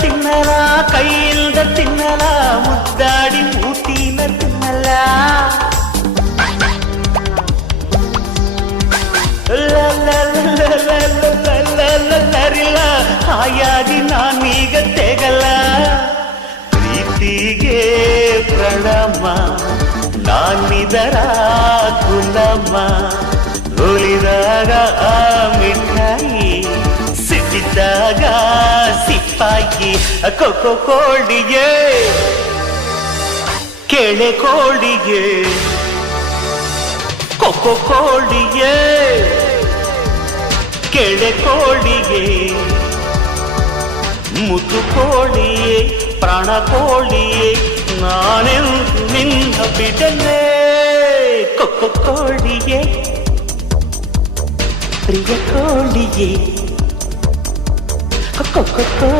ತಿನ್ನಲ ಕೈಯಿಂದ ತಿನ್ನಲ ಮುದ್ದಾಡಿ ಮೂತಿನ ತಿನ್ನಲ ಲರಿಲ್ಲ ಹಾಯಾಗಿ ನಾನೀಗ ತೆಗಲ್ಲ ಪ್ರೀತಿಗೆ ಪ್ರಣಮ ನಾನಿದರ ಕುಲಮ್ಮ ಉಳಿದಾಗ ಆ ಮಿಠಾಯಿ ಸಿಟ್ಟಿದ್ದಾಗ ಸಿಪ್ಪಾಗಿ ಕೊಕ್ಕೋ ಕೋಳಿಗೆ ಕೆಳೆ ಕೋಳಿಗೆ ಕೊಕ್ಕೋ ಕೋಳಿಗೆ ಕೆಳೆ ಕೋಳಿಗೆ ಮುತ್ತು ಕೋಳಿಯೇ ಪ್ರಾಣ ಕೋಳಿಯೇ ನಾನೆಂದು ನಿನ್ನ ಬಿಡಲೇ ಕೊಕ್ಕೋ ಕೋಳಿಯೇ ಪ್ರಿಯ ಕೋಳಿಯೇ ಕೊಕ್ಕೋ